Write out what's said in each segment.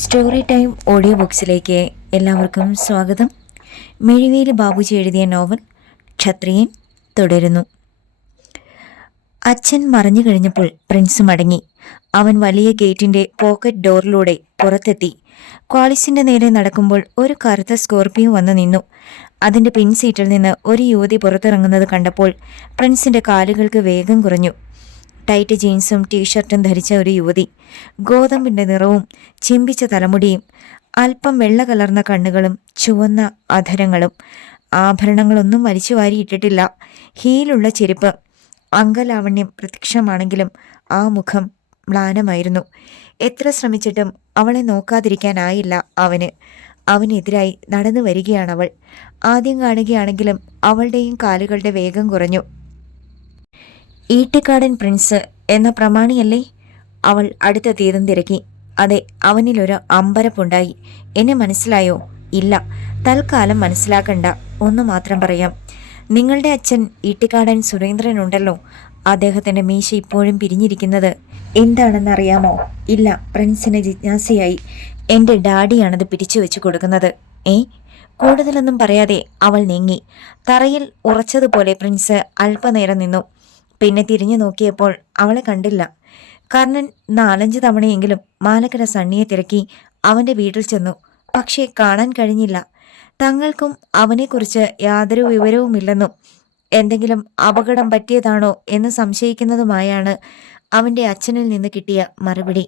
Story time audio ബുക്സിലേക്ക് എല്ലാവർക്കും സ്വാഗതം. മിഴിവേലി ബാബുജി എഴുതിയ നോവൽ ക്ഷത്രിയൻ തുടരുന്നു. അച്ഛൻ മറഞ്ഞു കഴിഞ്ഞപ്പോൾ പ്രിൻസ് മടങ്ങി. അവൻ വലിയ ഗേറ്റിന്റെ പോക്കറ്റ് ഡോറിലൂടെ പുറത്തെത്തി. ക്വാളിസിന്റെ നേരെ നടക്കുമ്പോൾ ഒരു കറുത്ത സ്കോർപിയോ വന്നു നിന്നു. അതിന്റെ പിൻസീറ്റിൽ നിന്ന് ഒരു യുവതി പുറത്തിറങ്ങുന്നത് കണ്ടപ്പോൾ പ്രിൻസിന്റെ കാലുകൾക്ക് വേഗം കുറഞ്ഞു. ടൈറ്റ് ജീൻസും ടീഷർട്ടും ധരിച്ച ഒരു യുവതി, ഗോതമ്പിന്റെ നിറവും ചിമ്പിച്ച തലമുടിയും അല്പം വെള്ള കലർന്ന കണ്ണുകളും ചുവന്ന അധരങ്ങളും. ആഭരണങ്ങളൊന്നും വലിച്ചു വാരിയിട്ടിട്ടില്ല. ഹീലുള്ള ചെരുപ്പ്. അംഗലാവണ്യം പ്രത്യക്ഷമാണെങ്കിലും ആ മുഖം മ്ലാനമായിരുന്നു. എത്ര ശ്രമിച്ചിട്ടും അവളെ നോക്കാതിരിക്കാനായില്ല അവന്. അവനെതിരായി നടന്നു വരികയാണവൾ. ആദ്യം കാണുകയാണെങ്കിലും അവളുടെയും കാലുകളുടെ വേഗം കുറഞ്ഞു. ഈട്ടിക്കാടൻ പ്രിൻസ് എന്ന പ്രമാണിയല്ലേ? അവൾ അടുത്ത തീരം തിരക്കി. അതെ, അവനിലൊരു അമ്പരപ്പുണ്ടായി. എന്നെ മനസ്സിലായോ? ഇല്ല, തൽക്കാലം മനസ്സിലാക്കണ്ട. ഒന്ന് മാത്രം പറയാം. നിങ്ങളുടെ അച്ഛൻ ഈട്ടിക്കാടൻ സുരേന്ദ്രനുണ്ടല്ലോ, അദ്ദേഹത്തിന്റെ മീശ ഇപ്പോഴും പിരിഞ്ഞിരിക്കുന്നത് എന്താണെന്നറിയാമോ? ഇല്ല. പ്രിൻസിന് ജിജ്ഞാസയായി. എൻ്റെ ഡാഡിയാണത് പിരിച്ചു വെച്ചു കൊടുക്കുന്നത്. കൂടുതലൊന്നും പറയാതെ അവൾ നീങ്ങി. തറയിൽ ഉറച്ചതുപോലെ പ്രിൻസ് അല്പനേരം നിന്നു. പിന്നെ തിരിഞ്ഞു നോക്കിയപ്പോൾ അവളെ കണ്ടില്ല. കർണൻ 4-5 തവണയെങ്കിലും മാലക്കര സണ്ണിയെ തിരക്കി അവന്റെ വീട്ടിൽ ചെന്നു. പക്ഷേ കാണാൻ കഴിഞ്ഞില്ല. തങ്ങൾക്കും അവനെക്കുറിച്ച് യാതൊരു വിവരവുമില്ലെന്നും എന്തെങ്കിലും അപകടം പറ്റിയതാണോ എന്ന് സംശയിക്കുന്നതുമായാണ് അവന്റെ അച്ഛനിൽ നിന്ന് കിട്ടിയ മറുപടി.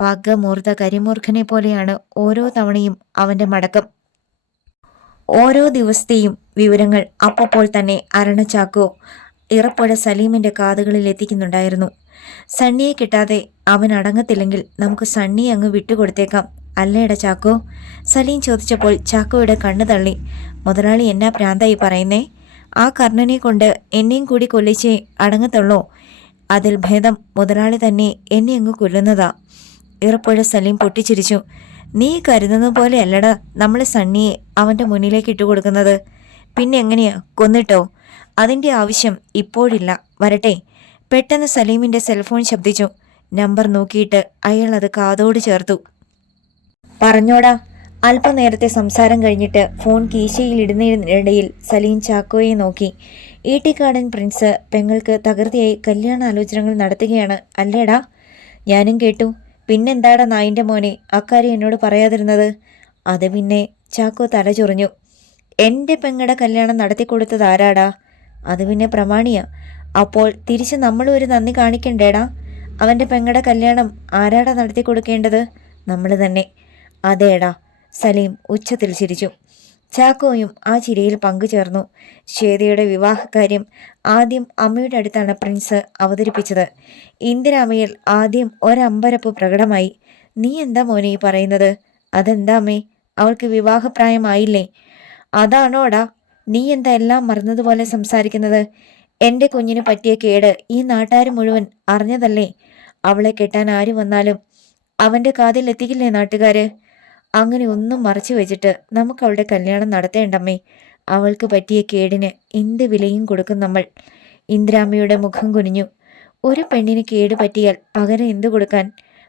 പകമൂർത്ത കരിമൂർഖനെ പോലെയാണ് ഓരോ തവണയും അവന്റെ മടക്കം. ഓരോ ദിവസത്തെയും വിവരങ്ങൾ അപ്പോൾ തന്നെ അരണച്ചാക്കോ ഇറപ്പുഴ സലീമിന്റെ കാതുകളിൽ എത്തിക്കുന്നുണ്ടായിരുന്നു. സണ്ണിയെ കിട്ടാതെ അവൻ അടങ്ങത്തില്ലെങ്കിൽ നമുക്ക് സണ്ണിയെ അങ്ങ് വിട്ടുകൊടുത്തേക്കാം, അല്ലേടാ ചാക്കോ? സലീം ചോദിച്ചപ്പോൾ ചാക്കോയുടെ കണ്ണു തള്ളി. മുതലാളി എന്നാ പ്രാന്തായി പറയുന്നേ? ആ കർണനെ കൊണ്ട് എന്നെയും കൂടി കൊല്ലിച്ചേ അടങ്ങത്തുള്ളോ? അതിൽ ഭേദം മുതലാളി തന്നെ എന്നെ അങ്ങ് കൊല്ലുന്നതാ. ഇറപ്പുഴ സലീം പൊട്ടിച്ചിരിച്ചു. നീ കരുതുന്ന പോലെ അല്ലടാ നമ്മൾ സണ്ണിയെ അവന്റെ മുന്നിലേക്ക് ഇട്ടുകൊടുക്കുന്നത്. പിന്നെ എങ്ങനെയാ, കൊന്നിട്ടോ? അതിൻ്റെ ആവശ്യം ഇപ്പോഴില്ല, വരട്ടെ. പെട്ടെന്ന് സലീമിന്റെ സെൽഫോൺ ശബ്ദിച്ചു. നമ്പർ നോക്കിയിട്ട് അയാൾ അത് കാതോട് ചേർത്തു. പറഞ്ഞോടാ. അല്പനേരത്തെ സംസാരം കഴിഞ്ഞിട്ട് ഫോൺ കീശയിൽ ഇടുന്നതിനിടയിൽ സലീം ചാക്കോയെ നോക്കി. ഈട്ടിക്കാടൻ പ്രിൻസ് പെങ്ങൾക്ക് തകൃതിയായി കല്യാണാലോചനകൾ നടത്തുകയാണ് അല്ലേടാ? ഞാനും കേട്ടു. പിന്നെന്താടാ നായിൻ്റെ മോനെ അക്കാര്യം എന്നോട് പറയാതിരുന്നത്? അത് പിന്നെ ചാക്കോ തലചൊറിഞ്ഞു. എൻ്റെ പെങ്ങളുടെ കല്യാണം നടത്തിക്കൊടുത്തത് ആരാടാ? അത് പിന്നെ പ്രമാണിയാ. അപ്പോൾ തിരിച്ച് നമ്മളും ഒരു നന്ദി കാണിക്കണ്ടേടാ? അവൻ്റെ പെങ്ങളുടെ കല്യാണം ആരാടാ നടത്തി കൊടുക്കേണ്ടത്? നമ്മൾ തന്നെ. അതേടാ. സലീം ഉച്ചത്തിൽ ചിരിച്ചു. ചാക്കോയും ആ ചിരിയിൽ പങ്കുചേർന്നു. ശ്വേതയുടെ വിവാഹകാര്യം ആദ്യം അമ്മയുടെ അടുത്താണ് പ്രിൻസ് അവതരിപ്പിച്ചത്. ഇന്ദിരാമയിൽ ആദ്യം ഒരമ്പരപ്പ് പ്രകടമായി. നീ എന്താ മോനെ ഈ പറയുന്നത്? അതെന്താ അമ്മേ, അവൾക്ക് വിവാഹപ്രായമായില്ലേ? അതാണോടാ? നീ എന്താ എല്ലാം മറന്നതുപോലെ സംസാരിക്കുന്നത്? എൻ്റെ കുഞ്ഞിന് പറ്റിയ കേട് ഈ നാട്ടുകാർ മുഴുവൻ അറിഞ്ഞതല്ലേ? അവളെ കെട്ടാൻ ആര് വന്നാലും അവൻ്റെ കാതിൽ എത്തിക്കില്ലേ നാട്ടുകാര്? അങ്ങനെ ഒന്നും മറച്ചു വെച്ചിട്ട് നമുക്ക് അവളുടെ കല്യാണം നടത്തേണ്ടമ്മേ. അവൾക്ക് പറ്റിയ കേടിന് എന്ത് വിലയും കൊടുക്കും നമ്മൾ. ഇന്ദിരാമ്മയുടെ മുഖം കുനിഞ്ഞു. ഒരു പെണ്ണിന് കേട് പറ്റിയാൽ പകരം എന്തു കൊടുക്കാൻ?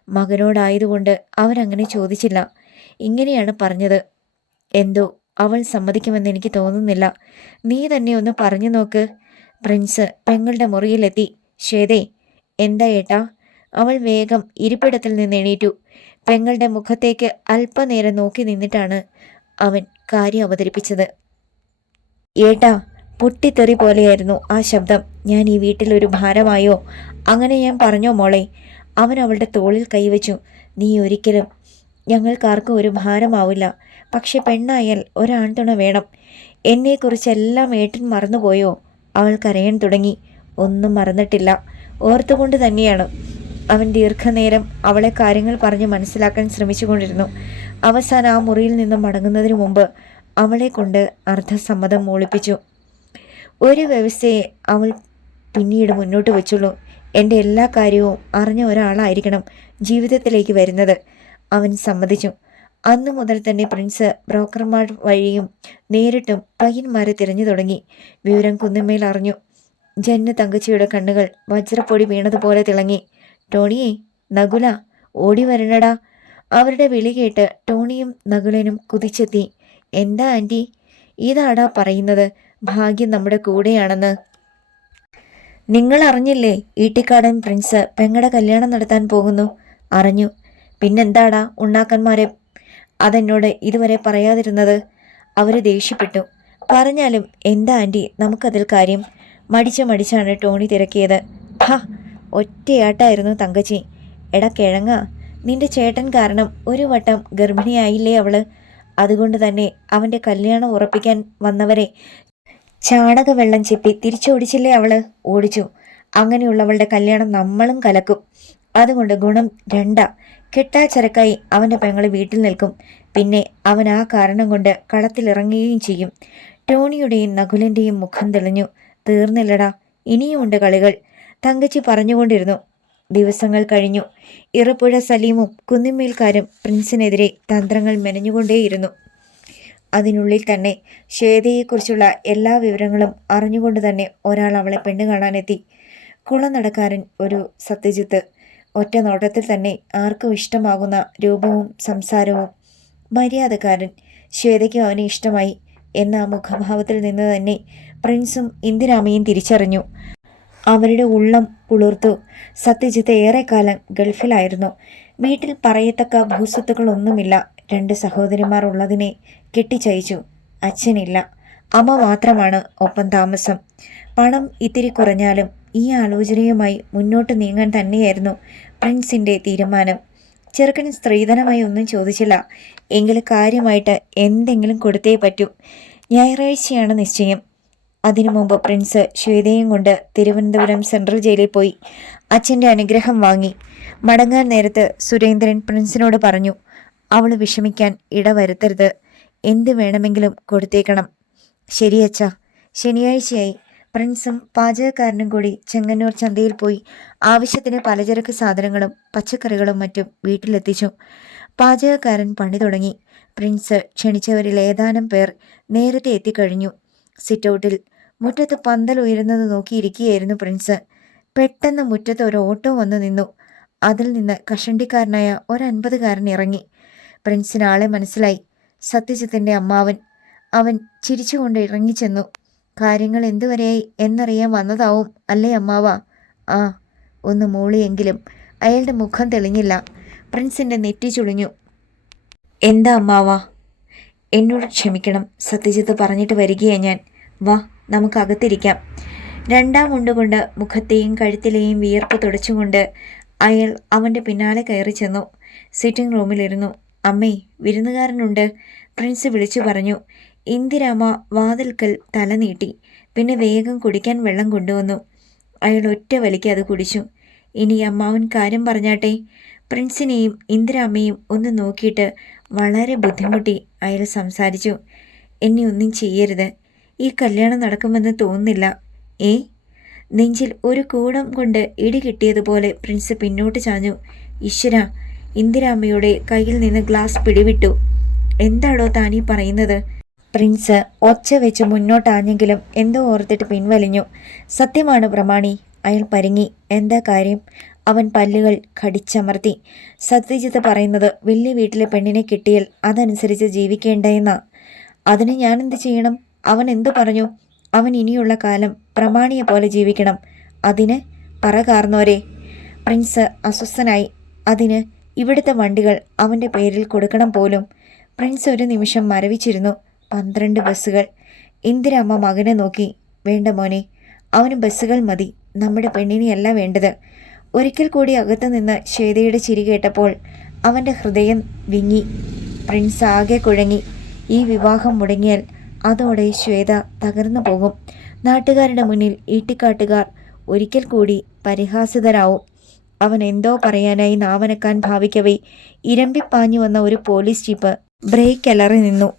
മകനോടായതുകൊണ്ട് അവരങ്ങനെ ചോദിച്ചില്ല. ഇങ്ങനെയാണ് പറഞ്ഞത്. എന്തോ അവൾ സമ്മതിക്കുമെന്ന് എനിക്ക് തോന്നുന്നില്ല. നീ തന്നെ ഒന്ന് പറഞ്ഞു നോക്ക്. പ്രിൻസ് പെങ്ങളുടെ മുറിയിലെത്തി. ശ്വേതേ. എന്താ ഏട്ടാ? അവൾ വേഗം ഇരിപ്പിടത്തിൽ നിന്ന് എണീറ്റു. പെങ്ങളുടെ മുഖത്തേക്ക് അല്പനേരം നോക്കി നിന്നിട്ടാണ് അവൻ കാര്യം അവതരിപ്പിച്ചത്. ഏട്ടാ. പൊട്ടിത്തെറി പോലെയായിരുന്നു ആ ശബ്ദം. ഞാൻ ഈ വീട്ടിലൊരു ഭാരമായോ? അങ്ങനെ ഞാൻ പറഞ്ഞോ മോളെ? അവൻ അവളുടെ തോളിൽ കൈവച്ചു. നീ ഒരിക്കലും ഞങ്ങൾക്കാർക്കും ഒരു ഭാരമാവില്ല. പക്ഷെ പെണ്ണായാൽ ഒരാൺതുണ വേണം. എന്നെക്കുറിച്ചെല്ലാം ഏട്ടൻ മറന്നുപോയോ? അവൾ കരയാൻ തുടങ്ങി. ഒന്നും മറന്നിട്ടില്ല, ഓർത്തുകൊണ്ട് തന്നെയാണ്. അവൻ ദീർഘനേരം അവളെ കാര്യങ്ങൾ പറഞ്ഞ് മനസ്സിലാക്കാൻ ശ്രമിച്ചുകൊണ്ടിരുന്നു. അവസാനം ആ മുറിയിൽ നിന്നും മടങ്ങുന്നതിന് മുമ്പ് അവളെ കൊണ്ട് അർദ്ധസമ്മതം മൂളിപ്പിച്ചു. ഒരു വ്യവസ്ഥയെ അവൾ പിന്നീട് മുന്നോട്ട് വെച്ചുള്ളൂ. എൻ്റെ എല്ലാ കാര്യവും അറിഞ്ഞ ഒരാളായിരിക്കണം ജീവിതത്തിലേക്ക് വരുന്നത്. അവൻ സമ്മതിച്ചു. അന്നു മുതൽ തന്നെ പ്രിൻസ് ബ്രോക്കർമാർ വഴിയും നേരിട്ടും പയ്യന്മാരെ തിരഞ്ഞു തുടങ്ങി. വിവരം കുന്നുമേൽ അറിഞ്ഞു. ജന്ന തങ്കച്ചിയുടെ കണ്ണുകൾ വജ്രപ്പൊടി വീണതുപോലെ തിളങ്ങി. ടോണിയെ, നകുല, ഓടി വരണടാ. അവരുടെ വിളി കേട്ട് ടോണിയും നകുലനും കുതിച്ചെത്തി. എന്താ ആൻറ്റി, ഇതാടാ പറയുന്നത് ഭാഗ്യം നമ്മുടെ കൂടെയാണെന്ന്. നിങ്ങൾ അറിഞ്ഞില്ലേ ഈട്ടിക്കാടൻ പ്രിൻസ് പെങ്ങടെ കല്യാണം നടത്താൻ പോകുന്നു? അറിഞ്ഞു. പിന്നെന്താടാ ഉണ്ണാക്കന്മാരെ അതെന്നോട് ഇതുവരെ പറയാതിരുന്നത്? അവർ ദേഷ്യപ്പെട്ടു. പറഞ്ഞാലും എന്താ ആൻറ്റി നമുക്കതിൽ കാര്യം? മടിച്ചാണ് ടോണി തിരക്കിയത്. ഹ, ഒറ്റയാട്ടായിരുന്നു തങ്കച്ചി. എടാ കിഴങ്ങ, നിന്റെ ചേട്ടൻ കാരണം ഒരു വട്ടം ഗർഭിണിയായില്ലേ അവള്? അതുകൊണ്ട് തന്നെ അവൻ്റെ കല്യാണം ഉറപ്പിക്കാൻ വന്നവരെ ചാണകവെള്ളം ചെപ്പി തിരിച്ചോടിച്ചില്ലേ അവള്? ഓടിച്ചു. അങ്ങനെയുള്ളവളുടെ കല്യാണം നമ്മളും കലക്കും. അതുകൊണ്ട് ഗുണം രണ്ടാ. കെട്ടാച്ചരക്കായി അവൻ്റെ പെങ്ങള് വീട്ടിൽ നിൽക്കും. പിന്നെ അവൻ ആ കാരണം കൊണ്ട് കളത്തിലിറങ്ങുകയും ചെയ്യും. ടോണിയുടെയും നകുലൻ്റെയും മുഖം തെളിഞ്ഞു. തീർന്നില്ലടാ, ഇനിയുമുണ്ട് കളികൾ, തങ്കച്ചി പറഞ്ഞുകൊണ്ടിരുന്നു. ദിവസങ്ങൾ കഴിഞ്ഞു. ഇറപ്പുഴ സലീമും കുന്നിന്മേൽക്കാരും പ്രിൻസിനെതിരെ തന്ത്രങ്ങൾ മെനഞ്ഞുകൊണ്ടേയിരുന്നു. അതിനുള്ളിൽ തന്നെ ശ്വേതയെക്കുറിച്ചുള്ള എല്ലാ വിവരങ്ങളും അറിഞ്ഞുകൊണ്ട് തന്നെ ഒരാൾ അവളെ പെണ്ണ് കാണാനെത്തി. കുളനടക്കാരൻ ഒരു സത്യജിത്ത്. ഒറ്റ നോട്ടത്തിൽ തന്നെ ആർക്കും ഇഷ്ടമാകുന്ന രൂപവും സംസാരവും. മര്യാദക്കാരൻ. ശ്വേതയ്ക്കും അവനെ ഇഷ്ടമായി എന്ന മുഖഭാവത്തിൽ നിന്ന് തന്നെ പ്രിൻസും ഇന്ദിരാമയും തിരിച്ചറിഞ്ഞു. അവരുടെ ഉള്ളം പുളിർത്തു. സത്യജിത്ത് ഏറെക്കാലം ഗൾഫിലായിരുന്നു. വീട്ടിൽ പറയത്തക്ക ഭൂസ്വത്തുക്കളൊന്നുമില്ല. 2 സഹോദരിമാർ ഉള്ളതിനെ കെട്ടിച്ചയച്ചു. അച്ഛനില്ല, അമ്മ മാത്രമാണ് ഒപ്പം താമസം. പണം ഇത്തിരി കുറഞ്ഞാലും ഈ ആലോചനയുമായി മുന്നോട്ട് നീങ്ങാൻ തന്നെയായിരുന്നു പ്രിൻസിൻ്റെ തീരുമാനം. ചെറുക്കന് സ്ത്രീധനമായി ഒന്നും ചോദിച്ചില്ല. എങ്കിലും കാര്യമായിട്ട് എന്തെങ്കിലും കൊടുത്തേ പറ്റൂ. ഞായറാഴ്ചയാണ് നിശ്ചയം. അതിനു മുമ്പ് പ്രിൻസ് ശ്വേതയും കൊണ്ട് തിരുവനന്തപുരം സെൻട്രൽ ജയിലിൽ പോയി അച്ഛൻ്റെ അനുഗ്രഹം വാങ്ങി. മടങ്ങാൻ നേരത്ത് സുരേന്ദ്രൻ പ്രിൻസിനോട് പറഞ്ഞു, അവൾ വിഷമിക്കാൻ ഇടവരുത്തരുത്. എന്ത് വേണമെങ്കിലും കൊടുത്തേക്കണം. ശരി അച്ഛാ. ശനിയാഴ്ചയായി. പ്രിൻസും പാചകക്കാരനും കൂടി ചെങ്ങന്നൂർ ചന്തയിൽ പോയി ആവശ്യത്തിന് പലചരക്ക് സാധനങ്ങളും പച്ചക്കറികളും മറ്റും വീട്ടിലെത്തിച്ചു. പാചകക്കാരൻ പണി തുടങ്ങി. പ്രിൻസ് ക്ഷണിച്ചവരിൽ ഏതാനും പേർ നേരത്തെ എത്തിക്കഴിഞ്ഞു. സിറ്റൗട്ടിൽ മുറ്റത്ത് പന്തൽ ഉയരുന്നത് നോക്കിയിരിക്കുകയായിരുന്നു പ്രിൻസ്. പെട്ടെന്ന് മുറ്റത്ത് ഒരു ഓട്ടോ വന്നു നിന്നു. അതിൽ നിന്ന് കഷണ്ടിക്കാരനായ ഒരു 50കാരൻ ഇറങ്ങി. പ്രിൻസിന് ആളെ മനസ്സിലായി. സത്യജിത്തിൻ്റെ അമ്മാവൻ. അവൻ ചിരിച്ചുകൊണ്ട് ഇറങ്ങിച്ചെന്നു. കാര്യങ്ങൾ എന്തുവരെയായി എന്നറിയാൻ വന്നതാവും അല്ലേ അമ്മാവ? ആ, ഒന്ന് മൂളിയെങ്കിലും അയാളുടെ മുഖം തെളിഞ്ഞില്ല. പ്രിൻസിൻ്റെ നെറ്റി ചുളിഞ്ഞു. എന്താ അമ്മാവ? എന്നോട് ക്ഷമിക്കണം, സത്യജിത്ത് പറഞ്ഞിട്ട് വരികയാണ് ഞാൻ. വാ, നമുക്ക് അകത്തിരിക്കാം. 2ാം മുണ്ടുകൊണ്ട് മുഖത്തെയും കഴുത്തിലെയും വിയർപ്പ് തുടച്ചുകൊണ്ട് അയാൾ അവൻ്റെ പിന്നാലെ കയറി ചെന്നു. സിറ്റിംഗ് റൂമിലിരുന്നു. അമ്മേ, വിരുന്നുകാരനുണ്ട്, പ്രിൻസ് വിളിച്ചു പറഞ്ഞു. ഇന്ദിരാമ്മ വാതിൽക്കൽ തല നീട്ടി. പിന്നെ വേഗം കുടിക്കാൻ വെള്ളം കൊണ്ടുവന്നു. അയാൾ ഒറ്റ വലിക്ക് അത് കുടിച്ചു. ഇനി അമ്മാവൻ കാര്യം പറഞ്ഞാട്ടെ. പ്രിൻസിനെയും ഇന്ദിരാമ്മയും ഒന്ന് നോക്കിയിട്ട് വളരെ ബുദ്ധിമുട്ടി അയാൾ സംസാരിച്ചു. എന്നെ ഒന്നും ചെയ്യരുത്. ഈ കല്യാണം നടക്കുമെന്ന് തോന്നുന്നില്ല. നെഞ്ചിൽ ഒരു കൂടം കൊണ്ട് ഇടി കിട്ടിയതുപോലെ പ്രിൻസ് പിന്നോട്ട് ചാഞ്ഞു. ഈശ്വര! ഇന്ദിരാമ്മയുടെ കയ്യിൽ നിന്ന് ഗ്ലാസ് പിടിവിട്ടു. എന്താടോ താനീ പറയുന്നത്? പ്രിൻസ് ഒച്ച വെച്ച് മുന്നോട്ടാഞ്ഞെങ്കിലും എന്തോ ഓർത്തിട്ട് പിൻവലിഞ്ഞു. സത്യമാണ് പ്രമാണി. അയാൾ പരിങ്ങി. എന്താ കാര്യം? അവൻ പല്ലുകൾ കടിച്ചമർത്തി. സത്യജിത്ത് പറയുന്നത് വലിയ വീട്ടിലെ പെണ്ണിനെ കിട്ടിയാൽ അതനുസരിച്ച് ജീവിക്കേണ്ടെന്നാ. അതിന് ഞാനെന്ത് ചെയ്യണം? അവൻ എന്തു പറഞ്ഞു? അവൻ ഇനിയുള്ള കാലം പ്രമാണിയെ പോലെ ജീവിക്കണം. അതിന് പറ കാർന്നോരെ. പ്രിൻസ് അസ്വസ്ഥനായി. അതിന് ഇവിടുത്തെ വണ്ടികൾ അവൻ്റെ പേരിൽ കൊടുക്കണം പോലും. പ്രിൻസ് ഒരു നിമിഷം മരവിച്ചിരുന്നു. 12 ബസ്സുകൾ. ഇന്ദിരാമ്മ മകനെ നോക്കി. വേണ്ട മോനെ, അവന് ബസ്സുകൾ മതി. നമ്മുടെ പെണ്ണിനെയല്ല വേണ്ടത്. ഒരിക്കൽ കൂടി അകത്തു നിന്ന് ശ്വേതയുടെ ചിരി കേട്ടപ്പോൾ അവൻ്റെ ഹൃദയം വിങ്ങി. പ്രിൻസ് ആകെ കുഴങ്ങി. ഈ വിവാഹം മുടങ്ങിയാൽ അതോടെ ശ്വേത തകർന്നു പോകും. നാട്ടുകാരുടെ മുന്നിൽ ഈട്ടിക്കാട്ടുകാർ ഒരിക്കൽ കൂടി പരിഹാസിതരാവും. അവൻ എന്തോ പറയാനായി നാവനക്കാൻ ഭാവിക്കവേ ഇരമ്പിപ്പാഞ്ഞു വന്ന ഒരു പോലീസ് ജീപ്പ് ബ്രേക്ക് അലറി നിന്നു.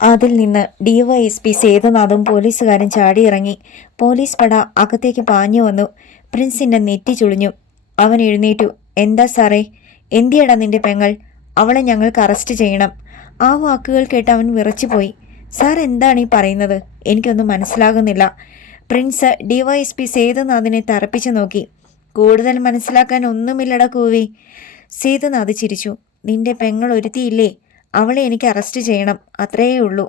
അതിൽ നിന്ന് DYSP സേതുനാഥും പോലീസുകാരൻ ചാടിയിറങ്ങി. പോലീസ് പട അകത്തേക്ക് പാഞ്ഞു വന്നു. പ്രിൻസിൻ്റെ നെറ്റി ചുളിഞ്ഞു. അവൻ എഴുന്നേറ്റു. എന്താ സാറേ? എന്തിയടാ നിന്റെ പെങ്ങൾ? അവളെ ഞങ്ങൾക്ക് അറസ്റ്റ് ചെയ്യണം. ആ വാക്കുകൾ കേട്ട് അവൻ വിറച്ചുപോയി. സാർ എന്താണ് ഈ പറയുന്നത്? എനിക്കൊന്നും മനസ്സിലാകുന്നില്ല. പ്രിൻസ് DYSP സേതുനാഥിനെ തറപ്പിച്ചു നോക്കി. കൂടുതൽ മനസ്സിലാക്കാൻ ഒന്നുമില്ലട കൂവി. സേതുനാഥ് ചിരിച്ചു. നിന്റെ പെങ്ങൾ ഒരുത്തിയില്ലേ, അവളെ എനിക്ക് അറസ്റ്റ് ചെയ്യണം, അത്രയേ ഉള്ളൂ.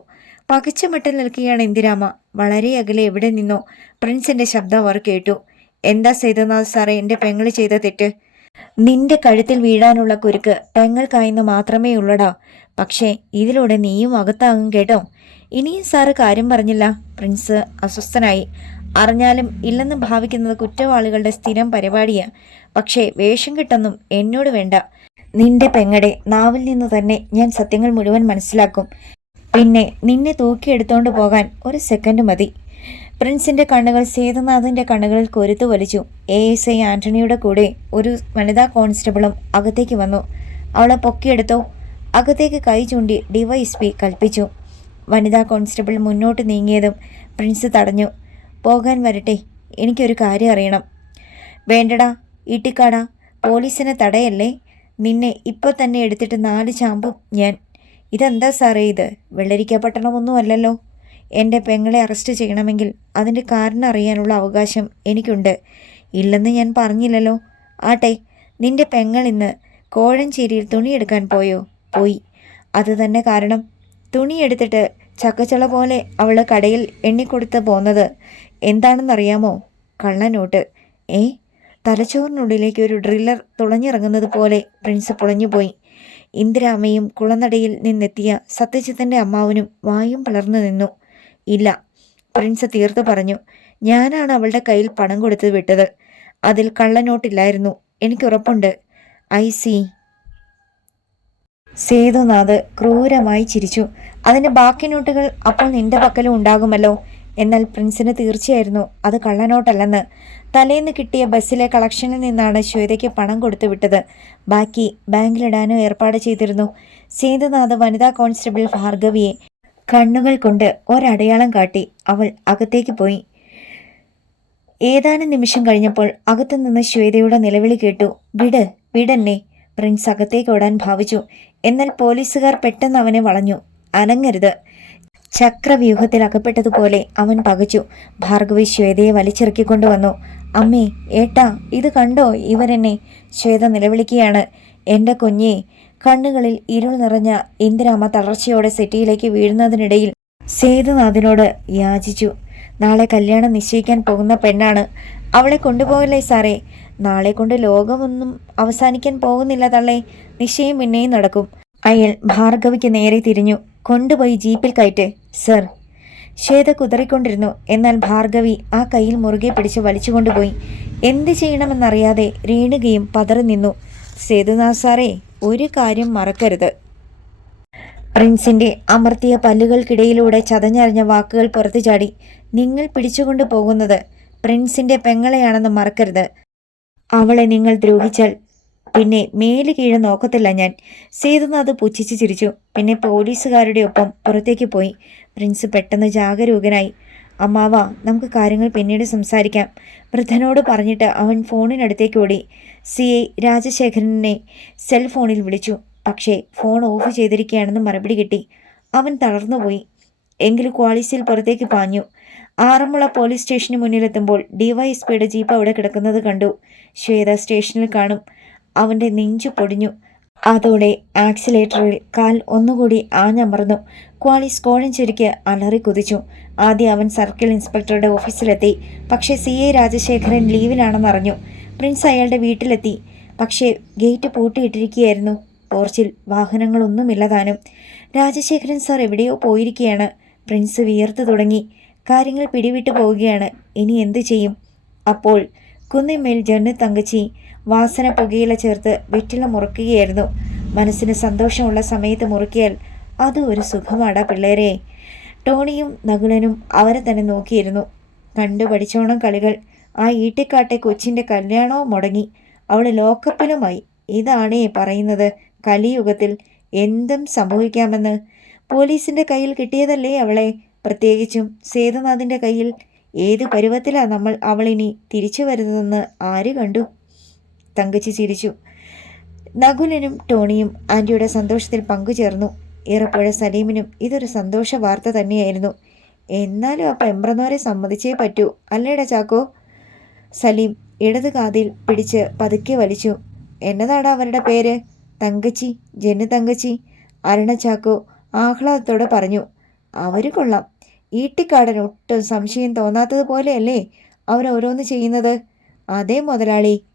പകച്ചുമട്ടിൽ നിൽക്കുകയാണ് ഇന്ദിരാമ്മ. വളരെ അകലെ എവിടെ നിന്നോ പ്രിൻസിന്റെ ശബ്ദം അവർ കേട്ടു. എന്താ സേതുനാഥ് സാറേ എൻ്റെ പെങ്ങൾ ചെയ്ത തെറ്റ്? നിന്റെ കഴുത്തിൽ വീഴാനുള്ള കുരുക്ക് പെങ്ങൾക്കായെന്ന് മാത്രമേ ഉള്ളടാ. പക്ഷേ ഇതിലൂടെ നീയും അകത്താകും കേട്ടോ. ഇനിയും സാറ് കാര്യം പറഞ്ഞില്ല. പ്രിൻസ് അസ്വസ്ഥനായി. അറിഞ്ഞാലും ഇല്ലെന്ന് ഭാവിക്കുന്നത് കുറ്റവാളികളുടെ സ്ഥിരം പരിപാടിയാ. പക്ഷേ വേഷം കിട്ടൊന്നും എന്നോട് വേണ്ട. നിന്റെ പെങ്ങടെ നാവിൽ നിന്ന് തന്നെ ഞാൻ സത്യങ്ങൾ മുഴുവൻ മനസ്സിലാക്കും. പിന്നെ നിന്നെ തൂക്കിയെടുത്തോണ്ട് പോകാൻ ഒരു സെക്കൻഡ് മതി. പ്രിൻസിന്റെ കണ്ണുകൾ സേതുനാഥിന്റെ കണ്ണുകളിൽ കൊരുത്തു വലിച്ചു. ASI ആന്റണിയുടെ കൂടെ ഒരു വനിതാ കോൺസ്റ്റബിളും അകത്തേക്ക് വന്നു. അവളെ പൊക്കിയെടുത്തോ. അകത്തേക്ക് കൈ ചൂണ്ടി DYSP കൽപ്പിച്ചു. വനിതാ കോൺസ്റ്റബിൾ മുന്നോട്ട് നീങ്ങിയതും പ്രിൻസ് തടഞ്ഞു. പോകാൻ വരട്ടെ, എനിക്കൊരു കാര്യം അറിയണം. വേണ്ടടാ ഇട്ടിക്കാടാ, പോലീസിനെ തടയല്ലേ. നിന്നെ ഇപ്പോൾ തന്നെ എടുത്തിട്ട് 4 ചാമ്പും ഞാൻ. ഇതെന്താ സാറേ ഇത്? വെള്ളരിക്കപ്പട്ടണമൊന്നും അല്ലല്ലോ. എൻ്റെ പെങ്ങളെ അറസ്റ്റ് ചെയ്യണമെങ്കിൽ അതിൻ്റെ കാരണം അറിയാനുള്ള അവകാശം എനിക്കുണ്ട്. ഇല്ലെന്ന് ഞാൻ പറഞ്ഞില്ലല്ലോ. ആട്ടെ, നിന്റെ പെങ്ങൾ ഇന്ന് കോഴഞ്ചേരിയിൽ തുണിയെടുക്കാൻ പോയോ? പോയി. അത് തന്നെ കാരണം. തുണിയെടുത്തിട്ട് ചക്കച്ചുള പോലെ അവൾ കടയിൽ എണ്ണിക്കൊടുത്ത് പോന്നത് എന്താണെന്നറിയാമോ? കള്ളനോട്ട്. തലച്ചോറിനുള്ളിലേക്ക് ഒരു ഡ്രില്ലർ തുളഞ്ഞിറങ്ങുന്നത് പോലെ പ്രിൻസ് പൊളഞ്ഞുപോയി. ഇന്ദിരാമ്മയും കുളനടയിൽ നിന്നെത്തിയ സത്യജിത്തിൻ്റെ അമ്മാവനും വായും പിളർന്നു നിന്നു. ഇല്ല, പ്രിൻസ് തീർത്തു പറഞ്ഞു. ഞാനാണ് അവളുടെ കയ്യിൽ പണം കൊടുത്ത് വിട്ടത്. അതിൽ കള്ളനോട്ടില്ലായിരുന്നു. എനിക്കുറപ്പുണ്ട്. I see. സേതുനാഥ് ക്രൂരമായി ചിരിച്ചു. അതിൻ്റെ ബാക്കി നോട്ടുകൾ അപ്പോൾ നിന്റെ പക്കലും ഉണ്ടാകുമല്ലോ. എന്നാൽ പ്രിൻസിന് തീർച്ചയായിരുന്നു അത് കള്ളനോട്ടല്ലെന്ന്. തലേന്ന് കിട്ടിയ ബസ്സിലെ കളക്ഷനിൽ നിന്നാണ് ശ്വേതയ്ക്ക് പണം കൊടുത്തു വിട്ടത്. ബാക്കി ബാങ്കിലിടാനും ഏർപ്പാട് ചെയ്തിരുന്നു. സേതുനാഥ് വനിതാ കോൺസ്റ്റബിൾ ഭാർഗവിയെ കണ്ണുകൾ കൊണ്ട് ഒരടയാളം കാട്ടി. അവൾ അകത്തേക്ക് പോയി. ഏതാനും നിമിഷം കഴിഞ്ഞപ്പോൾ അകത്തുനിന്ന് ശ്വേതയുടെ നിലവിളി കേട്ടു. വിട്, വിടെന്നെ. പ്രിൻസ് അകത്തേക്ക് ഓടാൻ ഭാവിച്ചു. എന്നാൽ പോലീസുകാർ പെട്ടെന്ന് അവനെ വളഞ്ഞു. അനങ്ങരുത്. ചക്രവ്യൂഹത്തിൽ അകപ്പെട്ടതുപോലെ അവൻ പകച്ചു. ഭാർഗവി ശ്വേതയെ വലിച്ചിറക്കിക്കൊണ്ടുവന്നു. അമ്മേ, ഏട്ടാ, ഇത് കണ്ടോ ഇവരെന്നെ? ശ്വേത നിലവിളിക്കുകയാണ്. എൻ്റെ കുഞ്ഞേ. കണ്ണുകളിൽ ഇരുൾ നിറഞ്ഞ ഇന്ദിരാമ്മ തളർച്ചയോടെ സെറ്റിയിലേക്ക് വീഴുന്നതിനിടയിൽ സേതുനാഥിനോട് യാചിച്ചു. നാളെ കല്യാണം നിശ്ചയിക്കാൻ പോകുന്ന പെണ്ണാണ്. അവളെ കൊണ്ടുപോകല്ലേ സാറേ? നാളെ കൊണ്ട് ലോകമൊന്നും അവസാനിക്കാൻ പോകുന്നില്ല തള്ളേ. നിശ്ചയം പിന്നെയും നടക്കും. അയാൾ ഭാർഗവിക്ക് നേരെ തിരിഞ്ഞു. കൊണ്ടുപോയി ജീപ്പിൽ കയറ്റ് സർ. ശ്വേത കുതറിക്കൊണ്ടിരുന്നു. എന്നാൽ ഭാർഗവി ആ കയ്യിൽ മുറുകെ പിടിച്ച് വലിച്ചുകൊണ്ടുപോയി. എന്ത് ചെയ്യണമെന്നറിയാതെ രേണുകയും പതറി നിന്നു. സേതുനാഥ് സാറേ, ഒരു കാര്യം മറക്കരുത്. പ്രിൻസിന്റെ അമർത്തിയ പല്ലുകൾക്കിടയിലൂടെ ചതഞ്ഞറിഞ്ഞ വാക്കുകൾ പുറത്തു ചാടി. നിങ്ങൾ പിടിച്ചുകൊണ്ടു പോകുന്നത് പ്രിൻസിന്റെ പെങ്ങളെയാണെന്ന് മറക്കരുത്. അവളെ നിങ്ങൾ ദ്രോഹിച്ചാൽ പിന്നെ മേല് കീഴ് നോക്കത്തില്ല ഞാൻ. സേതുനാഥ് പുച്ഛിച്ച് ചിരിച്ചു. പിന്നെ പോലീസുകാരുടെ ഒപ്പം പുറത്തേക്ക് പോയി. പ്രിൻസ് പെട്ടെന്ന് ജാഗരൂകനായി. അമ്മാവ, നമുക്ക് കാര്യങ്ങൾ പിന്നീട് സംസാരിക്കാം, വൃദ്ധനോട് പറഞ്ഞിട്ട് അവൻ ഫോണിനടുത്തേക്ക് ഓടി. CI രാജശേഖരനെ സെൽഫോണിൽ വിളിച്ചു. പക്ഷേ ഫോൺ ഓഫ് ചെയ്തിരിക്കുകയാണെന്ന് മറുപടി കിട്ടി. അവൻ തളർന്നുപോയി. എങ്കിലും ക്വാളിസിയിൽ പുറത്തേക്ക് പാഞ്ഞു. ആറന്മുള പോലീസ് സ്റ്റേഷന് മുന്നിലെത്തുമ്പോൾ DYSPയുടെ ജീപ്പ് അവിടെ കിടക്കുന്നത് കണ്ടു. ശ്വേത സ്റ്റേഷനിൽ കാണും. അവൻ്റെ നെഞ്ചു പൊടിഞ്ഞു. അതോടെ ആക്സിലേറ്ററിൽ കാൽ ഒന്നുകൂടി ആഞ്ഞമർന്നു. ക്വാളിസ് കോഴഞ്ചേരിക്ക് അലറി കുതിച്ചു. ആദ്യം അവൻ സർക്കിൾ ഇൻസ്പെക്ടറുടെ ഓഫീസിലെത്തി. പക്ഷേ CI രാജശേഖരൻ ലീവിലാണെന്നറിഞ്ഞു. പ്രിൻസ് അയാളുടെ വീട്ടിലെത്തി. പക്ഷേ ഗേറ്റ് പൂട്ടിയിട്ടിരിക്കുകയായിരുന്നു. പോർച്ചിൽ വാഹനങ്ങളൊന്നുമില്ലതാനും. രാജശേഖരൻ സാർ എവിടെയോ പോയിരിക്കുകയാണ്. പ്രിൻസ് വിയർത്തു തുടങ്ങി. കാര്യങ്ങൾ പിടിവിട്ടു പോവുകയാണ്. ഇനി എന്തു ചെയ്യും? അപ്പോൾ കുന്നിന്മേൽ ജന്നു തങ്കച്ചി വാസന പുകയില ചേർത്ത് വെറ്റില മുറുക്കുകയായിരുന്നു. മനസ്സിന് സന്തോഷമുള്ള സമയത്ത് മുറുക്കിയാൽ അത് ഒരു സുഖമാടാ പിള്ളേരെ. ടോണിയും നകുലനും അവരെ തന്നെ നോക്കിയിരുന്നു. കണ്ടു പഠിച്ചോണം കളികൾ. ആ ഈട്ടിക്കാട്ടെ കൊച്ചിൻ്റെ കല്യാണവും മുടങ്ങി. അവൾ ലോക്കപ്പിലുമായി. ഇതാണേ പറയുന്നത്, കലിയുഗത്തിൽ എന്തും സംഭവിക്കാമെന്ന്. പോലീസിൻ്റെ കയ്യിൽ കിട്ടിയതല്ലേ അവളെ, പ്രത്യേകിച്ചും സേതുനാഥിൻ്റെ കയ്യിൽ. ഏതു പരുവത്തിലാണ് നമ്മൾ അവളിനി തിരിച്ചു വരുന്നതെന്ന് ആര് കണ്ടു? തങ്കച്ചി ചിരിച്ചു. നകുലനും ടോണിയും ആൻറ്റിയുടെ സന്തോഷത്തിൽ പങ്കുചേർന്നു. ഏറെപ്പുഴ സലീമിനും ഇതൊരു സന്തോഷ വാർത്ത തന്നെയായിരുന്നു. എന്നാലും ആ പെമ്പ്രനോരെ സമ്മതിച്ചേ പറ്റൂ, അല്ലേടാ ചാക്കോ? സലീം ഇടത് കാതിൽ പിടിച്ച് പതുക്കെ വലിച്ചു. എന്നതാടാ അവരുടെ പേര്? തങ്കച്ചി, ജെന്നു തങ്കച്ചി, അരുണ ചാക്കോ ആഹ്ലാദത്തോടെ പറഞ്ഞു. അവർ കൊള്ളാം. ഈട്ടിക്കാടൻ ഒട്ടും സംശയം തോന്നാത്തതുപോലെയല്ലേ അവരോരോന്ന് ചെയ്യുന്നത്? അതേ മുതലാളി.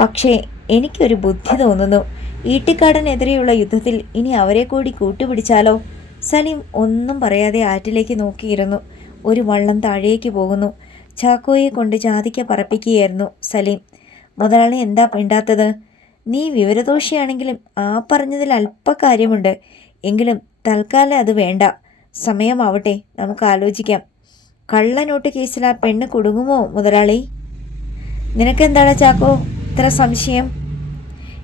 പക്ഷേ എനിക്കൊരു ബുദ്ധി തോന്നുന്നു. ഈട്ടിക്കാടനെതിരെയുള്ള യുദ്ധത്തിൽ ഇനി അവരെ കൂടി കൂട്ടുപിടിച്ചാലോ? സലീം ഒന്നും പറയാതെ ആറ്റിലേക്ക് നോക്കിയിരുന്നു. ഒരു വള്ളം താഴേക്ക് പോകുന്നു. ചാക്കോയെ കൊണ്ട് ജാതിക്ക പറപ്പിക്കുകയായിരുന്നു സലീം. മുതലാളി എന്താ മിണ്ടാത്തത്? നീ വിവരദോഷിയാണെങ്കിലും ആ പറഞ്ഞതിൽ അല്പകാര്യമുണ്ട്. എങ്കിലും തൽക്കാലം അത് വേണ്ട. സമയമാവട്ടെ, നമുക്ക് ആലോചിക്കാം. കള്ളനോട്ട് കേസിൽ ആ പെണ്ണ് കുടുങ്ങുമോ മുതലാളി? നിനക്കെന്താണ് ചാക്കോ ഇത്ര സംശയം?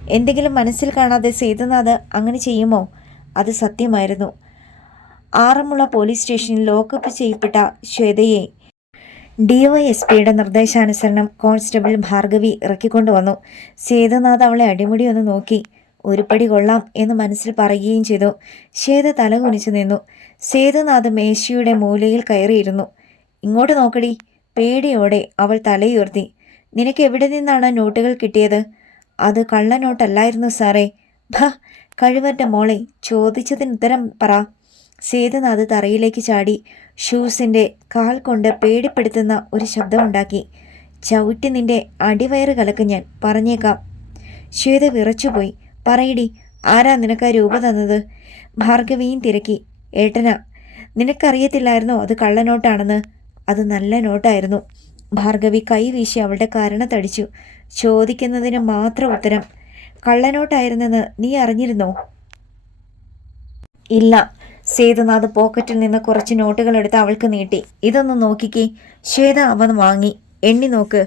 എന്തെങ്കിലും മനസ്സിൽ കാണാതെ സേതുനാഥ് അങ്ങനെ ചെയ്യുമോ? അത് സത്യമായിരുന്നു. ആറന്മുള പോലീസ് സ്റ്റേഷനിൽ ലോക്കപ്പ് ചെയ്യപ്പെട്ട ശ്വേതയെ DYSPയുടെ നിർദ്ദേശാനുസരണം കോൺസ്റ്റബിൾ ഭാർഗവി ഇറക്കിക്കൊണ്ടുവന്നു. സേതുനാഥ് അവളെ അടിമുടി ഒന്ന് നോക്കി. ഒരു പടി കൊള്ളാം എന്ന് മനസ്സിൽ പറയുകയും ചെയ്തു. ശ്വേത തല കുനിച്ചു നിന്നു. സേതുനാഥ് മേശയുടെ മൂലയിൽ കയറിയിരുന്നു. ഇങ്ങോട്ട് നോക്കടി. പേടിയോടെ അവൾ തലയുയർത്തി. നിനക്ക് എവിടെ നിന്നാണ് നോട്ടുകൾ കിട്ടിയത്? അത് കള്ളനോട്ടല്ലായിരുന്നു സാറേ. ഭ, കഴിവറ്റ മോളെ, ചോദിച്ചതിന് ഉത്തരം പറ. സേതുനാഥ് തറയിലേക്ക് ചാടി ഷൂസിൻ്റെ കാൽ കൊണ്ട് പേടിപ്പെടുത്തുന്ന ഒരു ശബ്ദമുണ്ടാക്കി. ചവിട്ടി നിന്റെ അടിവയറ് കലക്ക് ഞാൻ, പറഞ്ഞേക്കാം. ശ്വേത വിറച്ചുപോയി. പറയടി, ആരാ നിനക്ക് ആ രൂപ തന്നത്? ഭാർഗവിയും തിരക്കി. ഏട്ടനാ. നിനക്കറിയത്തില്ലായിരുന്നോ അത് കള്ളനോട്ടാണെന്ന്? അത് നല്ല നോട്ടായിരുന്നു. ഭാർഗവി കൈവീശി അവളുടെ കരണത്തടിച്ചു. ചോദിക്കുന്നതിന് മാത്രം ഉത്തരം. കള്ളനോട്ടായിരുന്നെന്ന് നീ അറിഞ്ഞിരുന്നോ? ഇല്ല. സേതുനാഥ് പോക്കറ്റിൽ നിന്ന് കുറച്ച് നോട്ടുകൾ എടുത്ത് അവൾക്ക് നീട്ടി. ഇതൊന്ന് നോക്കിക്കേ. ശ്വേത അവൻ വാങ്ങി. എണ്ണി നോക്ക്.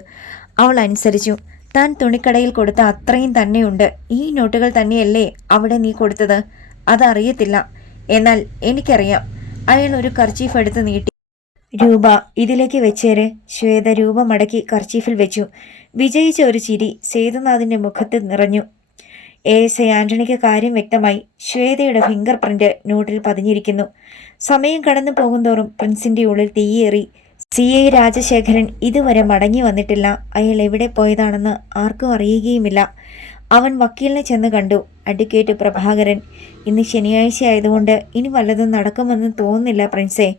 അവൾ അനുസരിച്ചു. താൻ തുണിക്കടയിൽ കൊടുത്ത അത്രയും തന്നെയുണ്ട്. ഈ നോട്ടുകൾ തന്നെയല്ലേ അവിടെ നീ കൊടുത്തത്? അതറിയത്തില്ല. എന്നാൽ എനിക്കറിയാം. അയാൾ ഒരു കർച്ചീഫ് എടുത്ത് നീട്ടി. രൂപ ഇതിലേക്ക് വെച്ചേര്. ശ്വേത രൂപ മടക്കി കർച്ചീഫിൽ വെച്ചു. വിജയിച്ച ഒരു ചിരി സേതുനാഥിന്റെ മുഖത്ത് നിറഞ്ഞു. ASI ആന്റണിക്ക് കാര്യം വ്യക്തമായി. ശ്വേതയുടെ ഫിംഗർ പ്രിന്റ് നോട്ടിൽ പതിഞ്ഞിരിക്കുന്നു. സമയം കടന്നു പോകുന്തോറും പ്രിൻസിന്റെ ഉള്ളിൽ തീയേറി. CI രാജശേഖരൻ ഇതുവരെ മടങ്ങി വന്നിട്ടില്ല. അയാൾ എവിടെ പോയതാണെന്ന് ആർക്കും അറിയുകയുമില്ല. അവൻ വക്കീലിനെ ചെന്ന് കണ്ടു. അഡ്വക്കേറ്റ് പ്രഭാകരൻ. ഇന്ന് ശനിയാഴ്ച ആയതുകൊണ്ട് ഇനി വല്ലതും നടക്കുമെന്ന് തോന്നുന്നില്ല പ്രിൻസേ.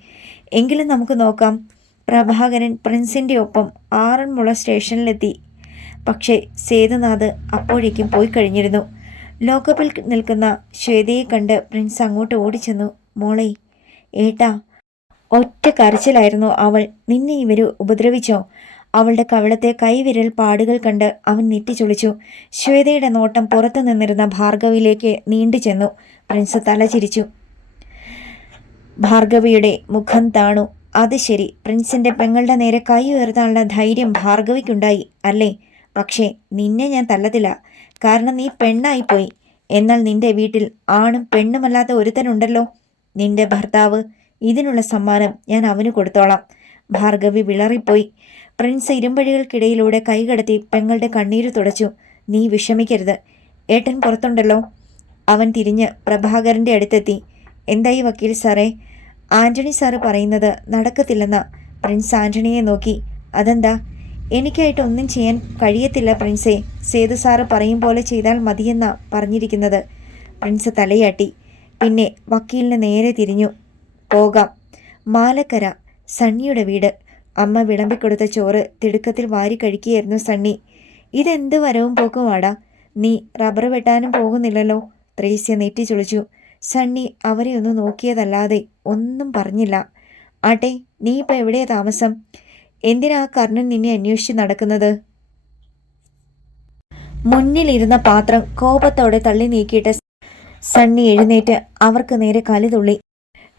എങ്കിലും നമുക്ക് നോക്കാം. പ്രഭാകരൻ പ്രിൻസിന്റെ ഒപ്പം ആറന്മുള സ്റ്റേഷനിലെത്തി. പക്ഷേ സേതുനാഥ് അപ്പോഴേക്കും പോയി കഴിഞ്ഞിരുന്നു. ലോക്കപ്പിൽ നിൽക്കുന്ന ശ്വേതയെ കണ്ട് പ്രിൻസ് അങ്ങോട്ട് ഓടിച്ചെന്നു. മോളെ. ഏട്ടാ. ഒറ്റ കരച്ചിലായിരുന്നു അവൾ. നിന്നെ ഇവര് ഉപദ്രവിച്ചോ? അവളുടെ കവിളത്തെ കൈവിരൽ പാടുകൾ കണ്ട് അവൻ നെറ്റിച്ചൊളിച്ചു. ശ്വേതയുടെ നോട്ടം പുറത്തു നിന്നിരുന്ന ഭാർഗവിയിലേക്ക് നീണ്ടു ചെന്നു. പ്രിൻസ് തലചിരിച്ചു. ഭാർഗവിയുടെ മുഖം താണു. അത് ശരി, പ്രിൻസിന്റെ പെങ്ങളുടെ നേരെ കൈ ഉയർത്താനുള്ള ധൈര്യം ഭാർഗവിക്കുണ്ടായി അല്ലേ? പക്ഷേ നിന്നെ ഞാൻ തല്ലത്തില്ല. കാരണം നീ പെണ്ണായിപ്പോയി. എന്നാൽ നിന്റെ വീട്ടിൽ ആണും പെണ്ണുമല്ലാത്ത ഒരുത്തനുണ്ടല്ലോ, നിന്റെ ഭർത്താവ്. ഇതിനുള്ള സമ്മാനം ഞാൻ അവന് കൊടുത്തോളാം. ഭാർഗവി വിളറിപ്പോയി. പ്രിൻസ് ഇരുമ്പഴികൾക്കിടയിലൂടെ കൈകടത്തി പെങ്ങളുടെ കണ്ണീര് തുടച്ചു. നീ വിഷമിക്കരുത്. ഏട്ടൻ പുറത്തുണ്ടല്ലോ. അവൻ തിരിഞ്ഞ് പ്രഭാകരന്റെ അടുത്തെത്തി. എന്തായി വക്കീൽ സാറേ? ആന്റണി സാറ് പറയുന്നത് നടക്കത്തില്ലെന്നാ. പ്രിൻസ് ആന്റണിയെ നോക്കി. അതെന്താ? എനിക്കായിട്ട് ഒന്നും ചെയ്യാൻ കഴിയത്തില്ല പ്രിൻസേ. സേതു സാറ് പറയും പോലെ ചെയ്താൽ മതിയെന്നാ പറഞ്ഞിരിക്കുന്നത്. പ്രിൻസ് തലയാട്ടി. പിന്നെ വക്കീലിന് നേരെ തിരിഞ്ഞു. പോകാം. മാലക്കര, സണ്ണിയുടെ വീട്. അമ്മ വിളമ്പിക്കൊടുത്ത ചോറ് തിടുക്കത്തിൽ വാരി കഴിക്കുകയായിരുന്നു സണ്ണി. ഇതെന്ത് വരവും പോക്കുമാടാ. നീ റബ്ബർ വെട്ടാനും പോകുന്നില്ലല്ലോ. ത്രേസ്യ നെറ്റി ചുളിച്ചു. സണ്ണി അവരെ ഒന്ന് നോക്കിയതല്ലാതെ ഒന്നും പറഞ്ഞില്ല. ആട്ടെ, നീ ഇപ്പം എവിടെയാ താമസം? എന്തിനാ കർണൻ നിന്നെ അന്വേഷിച്ച് നടക്കുന്നത്? മുന്നിലിരുന്ന പാത്രം കോപത്തോടെ തള്ളി നീക്കിയിട്ട് സണ്ണി എഴുന്നേറ്റ് അവർക്ക് നേരെ കലിതുള്ളി.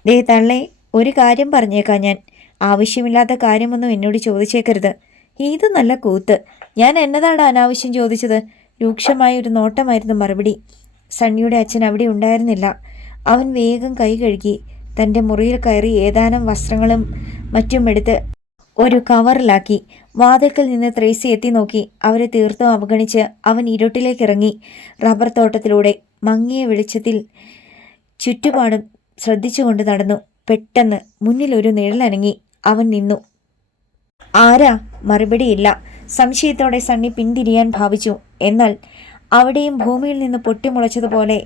ദേ തള്ളേ, ഒരു കാര്യം പറഞ്ഞേക്കാം ഞാൻ. ആവശ്യമില്ലാത്ത കാര്യമൊന്നും എന്നോട് ചോദിച്ചേക്കരുത്. ഇത് നല്ല കൂത്ത്. ഞാൻ എന്നതാണ് അനാവശ്യം ചോദിച്ചത്? രൂക്ഷമായ ഒരു നോട്ടമായിരുന്നു മറുപടി. സണ്ണിയുടെ അച്ഛൻ അവിടെ ഉണ്ടായിരുന്നില്ല. അവൻ വേഗം കൈ കഴുകി തൻ്റെ മുറിയിൽ കയറി ഏതാനും വസ്ത്രങ്ങളും മറ്റും എടുത്ത് ഒരു കവറിലാക്കി. വാതിൽക്കൽ നിന്ന് ത്രേസി എത്തി നോക്കി. അവരെ തീർത്തും അവഗണിച്ച് അവൻ ഇരുട്ടിലേക്കിറങ്ങി. റബ്ബർ തോട്ടത്തിലൂടെ മങ്ങിയ വെളിച്ചത്തിൽ ചുറ്റുപാടും ശ്രദ്ധിച്ചുകൊണ്ട് നടന്നു. പെട്ടെന്ന് മുന്നിൽ ഒരു നിഴലനങ്ങി. അവൻ നിന്നു. ആരാ? മറുപടിയില്ല. സംശയത്തോടെ സണ്ണി പിന്തിരിയാൻ ഭാവിച്ചു. എന്നാൽ അവിടെയും ഭൂമിയിൽ നിന്ന് പൊട്ടിമുളച്ചതുപോലെ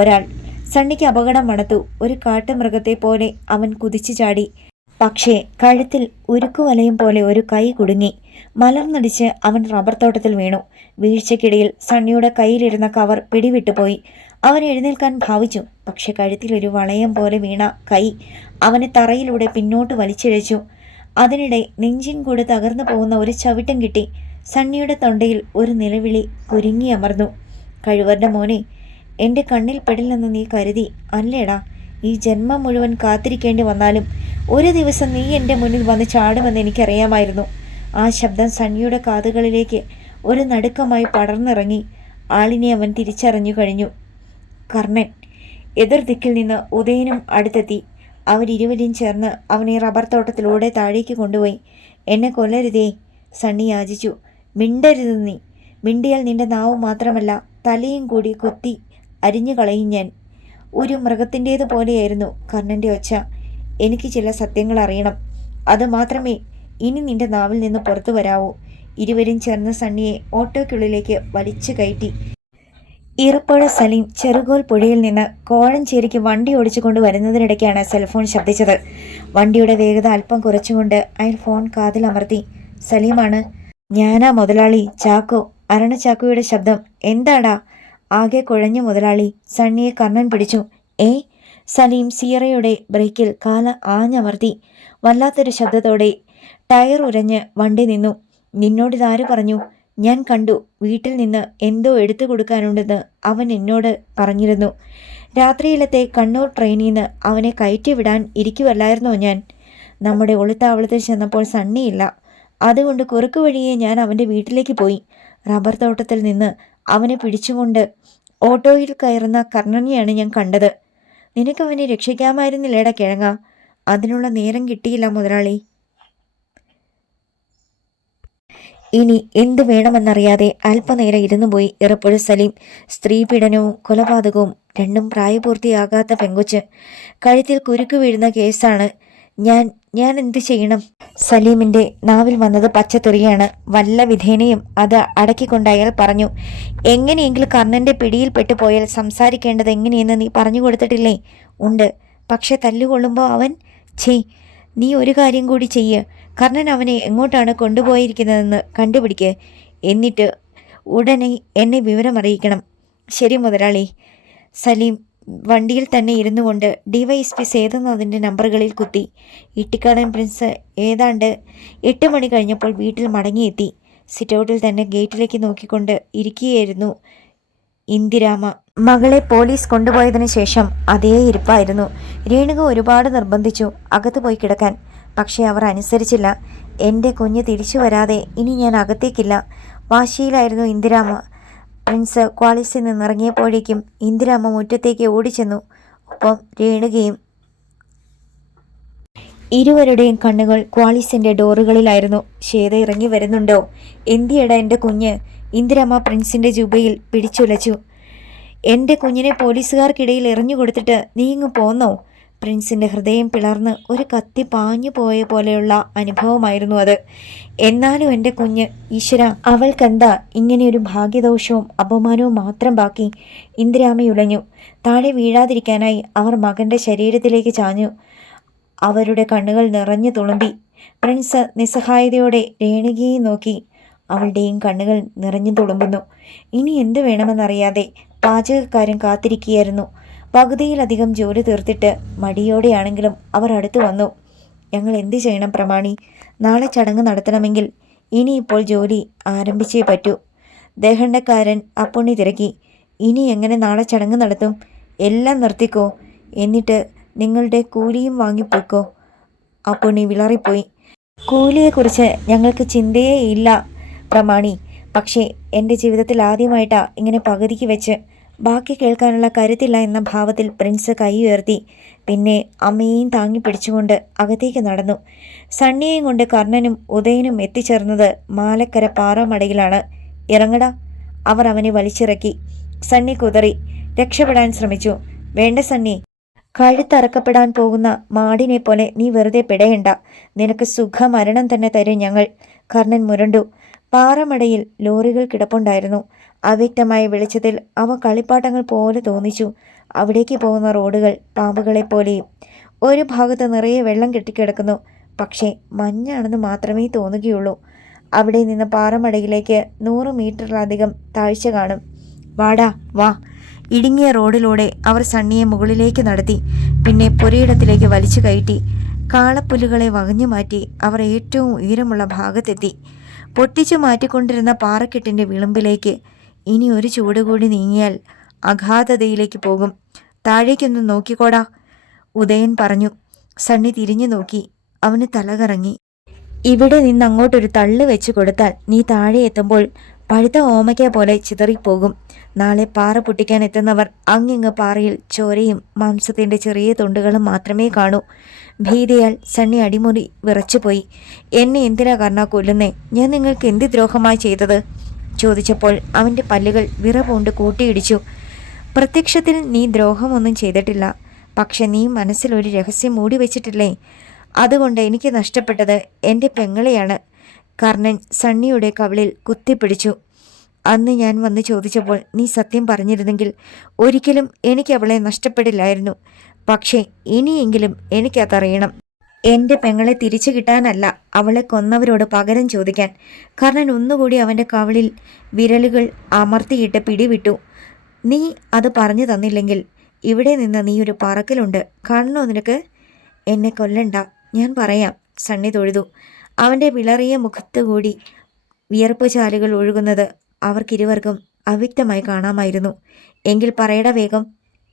ഒരാൾ. സണ്ണിക്ക് അപകടം മണത്തു. ഒരു കാട്ടുമൃഗത്തെ പോലെ അവൻ കുതിച്ചു ചാടി. പക്ഷേ കഴുത്തിൽ ഉരുക്കുവലയം പോലെ ഒരു കൈ കുടുങ്ങി. മലർന്നടിച്ച് അവൻ റബ്ബർ തോട്ടത്തിൽ വീണു. വീഴ്ചയ്ക്കിടയിൽ സണ്ണിയുടെ കയ്യിലിരുന്ന കവർ പിടിവിട്ടുപോയി. അവൻ എഴുന്നേൽക്കാൻ ഭാവിച്ചു. പക്ഷെ കഴുത്തിലൊരു വളയം പോലെ വീണ കൈ അവനെ തറയിലൂടെ പിന്നോട്ട് വലിച്ചിഴച്ചു. അതിനിടെ നെഞ്ചിൻ കൂട് തകർന്നു പോകുന്ന ഒരു ചവിട്ടം കിട്ടി. സണ്ണിയുടെ തൊണ്ടയിൽ ഒരു നിലവിളി കുരുങ്ങിയമർന്നു. കഴിവരുടെ മോനെ, എൻ്റെ കണ്ണിൽ പെടില്ലെന്ന് നീ കരുതി അല്ലേടാ? ഈ ജന്മം മുഴുവൻ കാത്തിരിക്കേണ്ടി വന്നാലും ഒരു ദിവസം നീ എൻ്റെ മുന്നിൽ വന്ന് ചാടുമെന്ന് എനിക്കറിയാമായിരുന്നു. ആ ശബ്ദം സണ്ണിയുടെ കാതുകളിലേക്ക് ഒരു നടുക്കമായി പടർന്നിറങ്ങി. ആളിനെ അവൻ തിരിച്ചറിഞ്ഞു കഴിഞ്ഞു. കർണൻ. എതിർദിക്കിൽ നിന്ന് ഉദയനും അടുത്തെത്തി. അവരിരുവരും ചേർന്ന് അവനെ റബ്ബർ തോട്ടത്തിലൂടെ താഴേക്ക് കൊണ്ടുപോയി. എന്നെ കൊല്ലരുതേ, സണ്ണി യാചിച്ചു. മിണ്ടരുത് നീ. മിണ്ടിയാൽ നിന്റെ നാവ് മാത്രമല്ല തലയും കൂടി കൊത്തി അരിഞ്ഞു കളയും ഞാൻ. ഒരു മൃഗത്തിൻ്റേതുപോലെയായിരുന്നു കർണൻ്റെ ഒച്ച. എനിക്ക് ചില സത്യങ്ങൾ അറിയണം. അത് മാത്രമേ ഇനി നിന്റെ നാവിൽ നിന്ന് പുറത്തു വരാവൂ. ഇരുവരും ചേർന്ന് സണ്ണിയെ ഓട്ടോയ്ക്കുള്ളിലേക്ക് വലിച്ചു കയറ്റി. ഈറപ്പുഴ സലീം ചെറുകോൽ പുഴയിൽ നിന്ന് കോഴഞ്ചേരിക്ക് വണ്ടി ഓടിച്ചുകൊണ്ട് വരുന്നതിനിടയ്ക്കാണ് സെൽഫോൺ ശബ്ദിച്ചത്. വണ്ടിയുടെ വേഗത അല്പം കുറച്ചുകൊണ്ട് അയാൾ ഫോൺ കാതിലമർത്തി. സലീമാണ്. ഞാനാ മുതലാളി, ചാക്കോ. അരണ ചാക്കോയുടെ ശബ്ദം. എന്താടാ? ആകെ കുഴഞ്ഞു മുതലാളി. സണ്ണിയെ കർണൻ പിടിച്ചു. സലീം സിയറയുടെ ബ്രേക്കിൽ കാല ആഞ്ഞമർത്തി. വല്ലാത്തൊരു ശബ്ദത്തോടെ ടയർ ഉരഞ്ഞ് വണ്ടി നിന്നു. നിന്നോടിതാര് പറഞ്ഞു? ഞാൻ കണ്ടു. വീട്ടിൽ നിന്ന് എന്തോ എടുത്തു കൊടുക്കാനുണ്ടെന്ന് അവൻ എന്നോട് പറഞ്ഞിരുന്നു. രാത്രിയിലത്തെ കണ്ണൂർ ട്രെയിനിൽ നിന്ന് അവനെ കയറ്റി വിടാൻ ഇരിക്കുവല്ലായിരുന്നോ ഞാൻ? നമ്മുടെ ഒളിത്താവളത്തിൽ ചെന്നപ്പോൾ സണ്ണിയില്ല. അതുകൊണ്ട് കുറുക്കു വഴിയെ ഞാൻ അവൻ്റെ വീട്ടിലേക്ക് പോയി. റബ്ബർ തോട്ടത്തിൽ നിന്ന് അവനെ പിടിച്ചുകൊണ്ട് ഓട്ടോയിൽ കയറുന്ന കർണനെയാണ് ഞാൻ കണ്ടത്. നിനക്കവനെ രക്ഷിക്കാമായിരുന്നില്ലേടാ കിഴങ്ങ? അതിനുള്ള നേരം കിട്ടിയില്ല മുതലാളി. ഇനി എന്തു വേണമെന്നറിയാതെ അല്പനേരം ഇരുന്നു പോയി ഇറപ്പുഴ സലീം. സ്ത്രീപീഡനവും കൊലപാതകവും, രണ്ടും പ്രായപൂർത്തിയാകാത്ത പെങ്കൊച്ച്. കഴുത്തിൽ കുരുക്ക് വീഴുന്ന കേസാണ്. ഞാൻ എന്ത് ചെയ്യണം? സലീമിൻ്റെ നാവിൽ വന്നത് പച്ചത്തെറിയാണ്. വല്ല വിധേനയും അത് അടക്കിക്കൊണ്ട് അയാൾ പറഞ്ഞു. എങ്ങനെയെങ്കിലും കർണൻ്റെ പിടിയിൽപ്പെട്ടു പോയാൽ സംസാരിക്കേണ്ടത് എങ്ങനെയെന്ന് നീ പറഞ്ഞു കൊടുത്തിട്ടില്ലേ? ഉണ്ട്. പക്ഷെ തല്ലുകൊള്ളുമ്പോൾ അവൻ നീ ഒരു കാര്യം കൂടി ചെയ്യ്. കർണൻ അവനെ എങ്ങോട്ടാണ് കൊണ്ടുപോയിരിക്കുന്നതെന്ന് കണ്ടുപിടിക്ക്. എന്നിട്ട് ഉടനെ എന്നെ വിവരമറിയിക്കണം. ശരി മുതലാളി. സലീം വണ്ടിയിൽ തന്നെ ഇരുന്നു കൊണ്ട് DYSP സേതുനാഥിൻ്റെ നമ്പറുകളിൽ കുത്തി. ഇട്ടിക്കാടൻ പ്രിൻസ് ഏതാണ്ട് 8 മണി കഴിഞ്ഞപ്പോൾ വീട്ടിൽ മടങ്ങിയെത്തി. സിറ്റൗട്ടിൽ തന്നെ ഗേറ്റിലേക്ക് നോക്കിക്കൊണ്ട് ഇരിക്കുകയായിരുന്നു ഇന്ദിരാമ. മകളെ പോലീസ് കൊണ്ടുപോയതിനു ശേഷം അതേ ഇരിപ്പായിരുന്നു. രേണുക ഒരുപാട് നിർബന്ധിച്ചു അകത്ത് പോയി കിടക്കാൻ. പക്ഷേ അവർ അനുസരിച്ചില്ല. എൻ്റെ കുഞ്ഞ് തിരിച്ചു വരാതെ ഇനി ഞാൻ അകത്തേക്കില്ല. വാശിയിലായിരുന്നു ഇന്ദിരാമ. പ്രിൻസ് ക്വാളിസിൽ നിന്നിറങ്ങിയപ്പോഴേക്കും ഇന്ദിരാമ മുറ്റത്തേക്ക് ഓടിച്ചെന്നു. ഒപ്പം രേണുകയും. ഇരുവരുടെയും കണ്ണുകൾ ക്വാളിസിൻ്റെ ഡോറുകളിലായിരുന്നു. ശ്വേത ഇറങ്ങി വരുന്നുണ്ടോ? എന്തിയട എൻ്റെ കുഞ്ഞ്? ഇന്ദിരാമ പ്രിൻസിൻ്റെ ജുബയിൽ പിടിച്ചുലച്ചു. എൻ്റെ കുഞ്ഞിനെ പോലീസുകാർക്കിടയിൽ എറിഞ്ഞു കൊടുത്തിട്ട് നീ ഇങ്ങ് പോന്നോ? പ്രിൻസിൻ്റെ ഹൃദയം പിളർന്ന് ഒരു കത്തി പാഞ്ഞു പോയ പോലെയുള്ള അനുഭവമായിരുന്നു അത്. എന്നാലും എൻ്റെ കുഞ്ഞ്, ഈശ്വര, അവൾക്കെന്താ ഇങ്ങനെയൊരു ഭാഗ്യദോഷവും അപമാനവും മാത്രം ബാക്കി? ഇന്ദിരാമയുലഞ്ഞു. താഴെ വീഴാതിരിക്കാനായി അവർ മകൻ്റെ ശരീരത്തിലേക്ക് ചാഞ്ഞു. അവരുടെ കണ്ണുകൾ നിറഞ്ഞു തുളുമ്പി. പ്രിൻസ് നിസ്സഹായതയോടെ രേണുകയെ നോക്കി. അവളുടെയും കണ്ണുകൾ നിറഞ്ഞു തുളുമ്പുന്നു. ഇനി എന്തു വേണമെന്നറിയാതെ പാചകക്കാരൻ കാത്തിരിക്കുകയായിരുന്നു. പകുതിയിലധികം ജോലി തീർത്തിട്ട് മടിയോടെയാണെങ്കിലും അവർ അടുത്തു വന്നു. ഞങ്ങൾ എന്തു ചെയ്യണം പ്രമാണി? നാളെ ചടങ്ങ് നടത്തണമെങ്കിൽ ഇനിയിപ്പോൾ ജോലി ആരംഭിച്ചേ പറ്റൂ. ദഹണ്ടക്കാരൻ അപ്പുണ്ണി തിരക്കി. ഇനി എങ്ങനെ നാളെ ചടങ്ങ് നടത്തും? എല്ലാം നിർത്തിക്കോ, എന്നിട്ട് നിങ്ങളുടെ കൂലിയും വാങ്ങിപ്പോയിക്കോ. അപ്പുണ്ണി വിളറിപ്പോയി. കൂലിയെക്കുറിച്ച് ഞങ്ങൾക്ക് ചിന്തയേ ഇല്ല പ്രമാണി. പക്ഷേ എൻ്റെ ജീവിതത്തിൽ ആദ്യമായിട്ടാണ് ഇങ്ങനെ പകുതിക്ക് വെച്ച്. ബാക്കി കേൾക്കാനുള്ള കരുത്തില്ല എന്ന ഭാവത്തിൽ പ്രിൻസ് കൈ ഉയർത്തി. പിന്നെ അമ്മയെയും താങ്ങി പിടിച്ചുകൊണ്ട് അകത്തേക്ക് നടന്നു. സണ്ണിയെയും കൊണ്ട് കർണനും ഉദയനും എത്തിച്ചേർന്നത് മാലക്കര പാറമടയിലാണ്. ഇറങ്ങടാ. അവർ അവനെ വലിച്ചിറക്കി. സണ്ണി കുതറി. രക്ഷപ്പെടാൻ ശ്രമിച്ചു. വേണ്ട സണ്ണി, കഴുത്തറക്കപ്പെടാൻ പോകുന്ന മാടിനെ പോലെ നീ വെറുതെ പിടയണ്ട. നിനക്ക് സുഖമരണം തന്നെ തരും ഞങ്ങൾ. കർണൻ മുരണ്ടു. പാറമടയിൽ ലോറികൾ കിടപ്പുണ്ടായിരുന്നു. അവ്യക്തമായ വെളിച്ചത്തിൽ അവ കളിപ്പാട്ടങ്ങൾ പോലെ തോന്നിച്ചു. അവിടേക്ക് പോകുന്ന റോഡുകൾ പാമ്പുകളെപ്പോലെയും. ഒരു ഭാഗത്ത് നിറയെ വെള്ളം കെട്ടിക്കിടക്കുന്നു. പക്ഷേ മഞ്ഞാണെന്ന് മാത്രമേ തോന്നുകയുള്ളൂ. അവിടെ നിന്ന് പാറമടയിലേക്ക് 100 മീറ്ററിലധികം താഴ്ച കാണും. വാടാ വാ. ഇടുങ്ങിയ റോഡിലൂടെ അവർ സണ്ണിയെ മുകളിലേക്ക് നടത്തി. പിന്നെ പുരയിടത്തിലേക്ക് വലിച്ചു കയറ്റി. കാളപ്പുല്ലുകളെ വകഞ്ഞു മാറ്റി അവർ ഏറ്റവും ഉയരമുള്ള ഭാഗത്തെത്തി. പൊട്ടിച്ചു മാറ്റിക്കൊണ്ടിരുന്ന പാറക്കെട്ടിൻ്റെ വിളിമ്പിലേക്ക്. ഇനി ഒരു ചൂട് കൂടി നീങ്ങിയാൽ അഗാധതയിലേക്ക് പോകും. താഴേക്കൊന്ന് നോക്കിക്കോടാ, ഉദയൻ പറഞ്ഞു. സണ്ണി തിരിഞ്ഞു നോക്കി. അവന് തലകറങ്ങി. ഇവിടെ നിന്ന് അങ്ങോട്ടൊരു തള്ളു വെച്ച് കൊടുത്താൽ നീ താഴെ എത്തുമ്പോൾ പഴുത്ത ഓമയ്ക്ക പോലെ ചിതറിപ്പോകും. നാളെ പാറ പൊട്ടിക്കാൻ എത്തുന്നവർ അങ്ങിങ്ങ് പാറയിൽ ചോരയും മാംസത്തിൻ്റെ ചെറിയ തുണ്ടുകളും മാത്രമേ കാണൂ. ഭീതിയാൽ സണ്ണി അടിമുറി വിറച്ചുപോയി. എന്നെ എന്തിനാ കർണ കൊല്ലുന്നേ? ഞാൻ നിങ്ങൾക്ക് എന്ത് ദ്രോഹമായി ചെയ്തത്? ചോദിച്ചപ്പോൾ അവൻ്റെ പല്ലുകൾ വിറപൂണ്ട് കൂട്ടിയിടിച്ചു. പ്രത്യക്ഷത്തിൽ നീ ദ്രോഹമൊന്നും ചെയ്തിട്ടില്ല. പക്ഷെ നീ മനസ്സിലൊരു രഹസ്യം മൂടി വെച്ചിട്ടില്ലേ? അതുകൊണ്ട് എനിക്ക് നഷ്ടപ്പെട്ടത് എൻ്റെ പെങ്ങളെയാണ്. കർണൻ സണ്ണിയുടെ കവിളിൽ കുത്തിപ്പിടിച്ചു. അന്ന് ഞാൻ വന്ന് ചോദിച്ചപ്പോൾ നീ സത്യം പറഞ്ഞിരുന്നെങ്കിൽ ഒരിക്കലും എനിക്ക് അവളെ നഷ്ടപ്പെടില്ലായിരുന്നു. പക്ഷേ ഇനിയെങ്കിലും എനിക്കതറിയണം. എൻ്റെ പെങ്ങളെ തിരിച്ചു കിട്ടാനല്ല, അവളെ കൊന്നവരോട് പകരം ചോദിക്കാൻ. കർണൻ ഒന്നുകൂടി അവൻ്റെ കവിളിൽ വിരലുകൾ അമർത്തിയിട്ട് പിടിവിട്ടു. നീ അത് പറഞ്ഞു തന്നില്ലെങ്കിൽ ഇവിടെ നിന്ന് നീ ഒരു പറക്കലുണ്ട്. കാണണോ നിനക്ക്? എന്നെ കൊല്ലണ്ട, ഞാൻ പറയാം. സണ്ണി തൊഴുതു. അവൻ്റെ വിളറിയ മുഖത്തുകൂടി വിയർപ്പ് ചാലുകൾ ഒഴുകുന്നത് അവർക്കിരുവർക്കും അവ്യക്തമായി കാണാമായിരുന്നു. എങ്കിൽ പറയട വേഗം,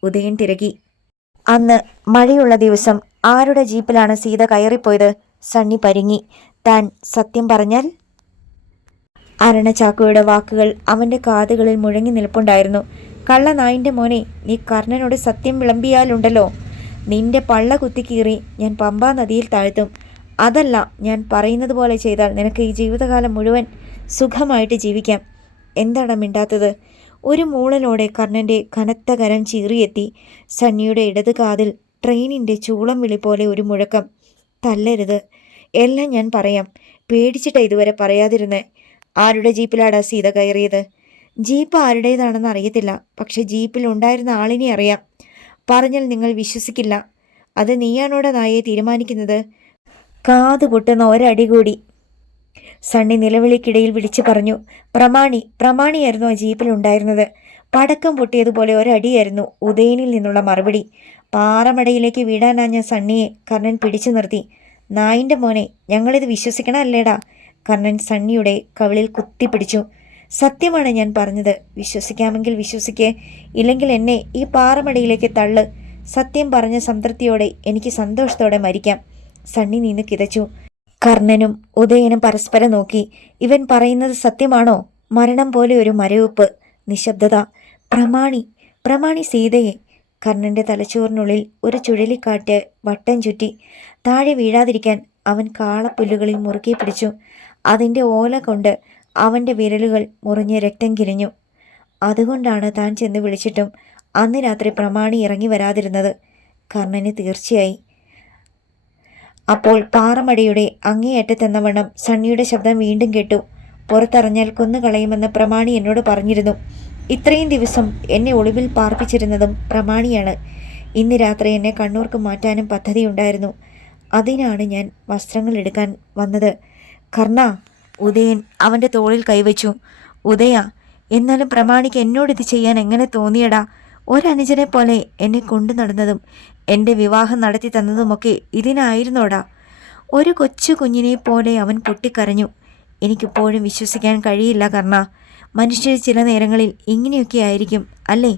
ഉദയൻ തിരക്കി. അന്ന് മഴയുള്ള ദിവസം ആരുടെ ജീപ്പിലാണ് സീത കയറിപ്പോയത്? സണ്ണി പരിങ്ങി. താൻ സത്യം പറഞ്ഞാൽ? അരണചാക്കോയുടെ വാക്കുകൾ അവൻ്റെ കാതുകളിൽ മുഴങ്ങി നിൽപ്പുണ്ടായിരുന്നു. കള്ള നായിൻ്റെ മോനെ, നീ കർണനോട് സത്യം വിളമ്പിയാലുണ്ടല്ലോ, നിന്റെ പള്ള കുത്തിക്കീറി ഞാൻ പമ്പാ നദിയിൽ താഴ്ത്തും. അതല്ല, ഞാൻ പറയുന്നത് പോലെ ചെയ്താൽ നിനക്ക് ഈ ജീവിതകാലം മുഴുവൻ സുഖമായിട്ട് ജീവിക്കാം. എന്താണ് മിണ്ടാത്തത്? ഒരു മൂളലോടെ കർണൻ്റെ കനത്ത കരം ചീറിയെത്തി. സണ്ണിയുടെ ഇടത് കാതിൽ ട്രെയിനിൻ്റെ ചൂളം വിളി പോലെ ഒരു മുഴക്കം. തല്ലരുത്, എല്ലാം ഞാൻ പറയാം. പേടിച്ചിട്ടാ ഇതുവരെ പറയാതിരുന്നേ. ആരുടെ ജീപ്പിലാടാ സീത കയറിയത്? ജീപ്പ് ആരുടേതാണെന്ന് അറിയത്തില്ല, പക്ഷെ ജീപ്പിൽ ഉണ്ടായിരുന്ന ആളിനെ അറിയാം. പറഞ്ഞാൽ നിങ്ങൾ വിശ്വസിക്കില്ല. അത് നീയാണോടെ നായെ തീരുമാനിക്കുന്നത്? കാത് പൊട്ടുന്ന ഒരടി കൂടി. സണ്ണി നിലവിളിക്കിടയിൽ വിളിച്ചു പറഞ്ഞു. പ്രമാണിയായിരുന്നു ആ ജീപ്പിലുണ്ടായിരുന്നത്. പടക്കം പൊട്ടിയതുപോലെ ഒരടിയായിരുന്നു ഉദയനിൽ നിന്നുള്ള മറുപടി. പാറമടയിലേക്ക് വീടാനാഞ്ഞ സണ്ണിയെ കർണൻ പിടിച്ചു നിർത്തി. നായിൻ്റെ മോനെ, ഞങ്ങളിത് വിശ്വസിക്കണമല്ലേടാ? കർണൻ സണ്ണിയുടെ കവിളിൽ കുത്തിപ്പിടിച്ചു. സത്യമാണ് ഞാൻ പറഞ്ഞത്. വിശ്വസിക്കാമെങ്കിൽ വിശ്വസിക്കേ, ഇല്ലെങ്കിൽ എന്നെ ഈ പാറമടയിലേക്ക് തള്ള്. സത്യം പറഞ്ഞ സംതൃപ്തിയോടെ എനിക്ക് സന്തോഷത്തോടെ മരിക്കാം. സണ്ണി നിന്ന് കിതച്ചു. കർണനും ഉദയനും പരസ്പരം നോക്കി. ഇവൻ പറയുന്നത് സത്യമാണോ? മരണം പോലെ ഒരു മരവിപ്പ്, നിശബ്ദത. പ്രമാണി സീതയെ. കർണൻ്റെ തലച്ചോറിനുള്ളിൽ ഒരു ചുഴലിക്കാറ്റ് വട്ടം ചുറ്റി. താഴെ വീഴാതിരിക്കാൻ അവൻ കാളപ്പുല്ലുകളിൽ മുറുകെ പിടിച്ചു. അതിൻ്റെ ഓല കൊണ്ട് അവൻ്റെ വിരലുകൾ മുറിഞ്ഞ് രക്തം കിരിഞ്ഞു. അതുകൊണ്ടാണ് താൻ ചെന്ന് വിളിച്ചിട്ടും അന്ന് രാത്രി പ്രമാണി ഇറങ്ങി വരാതിരുന്നത്. കർണന് തീർച്ചയായി. അപ്പോൾ പാറമടയുടെ അങ്ങേയറ്റത്തെന്നവണ്ണം സണ്ണിയുടെ ശബ്ദം വീണ്ടും കേട്ടു. പുറത്തറിഞ്ഞാൽ കൊന്നുകളയുമെന്ന് പ്രമാണി എന്നോട് പറഞ്ഞിരുന്നു. ഇത്രയും ദിവസം എന്നെ ഒളിവിൽ പാർപ്പിച്ചിരുന്നതും പ്രമാണിയാണ്. ഇന്ന് രാത്രി എന്നെ കണ്ണൂർക്ക് മാറ്റാനും പദ്ധതിയുണ്ടായിരുന്നു. അതിനാണ് ഞാൻ വസ്ത്രങ്ങൾ എടുക്കാൻ വന്നത്. കർണ, ഉദയൻ അവൻ്റെ തോളിൽ കൈവച്ചു. ഉദയ, എന്നാലും പ്രമാണിക്ക് എന്നോടിത് ചെയ്യാൻ എങ്ങനെ തോന്നിയടാ? ഒരനുജനെ പോലെ എന്നെ കൊണ്ടു നടന്നതും എൻ്റെ വിവാഹം നടത്തി തന്നതുമൊക്കെ ഇതിനായിരുന്നോടാ? ഒരു കൊച്ചു കുഞ്ഞിനെ പോലെ അവൻ പൊട്ടിക്കരഞ്ഞു. എനിക്കിപ്പോഴും വിശ്വസിക്കാൻ കഴിയില്ല കർണ. മനുഷ്യർ ചില നേരങ്ങളിൽ ഇങ്ങനെയൊക്കെ ആയിരിക്കും അല്ലേ?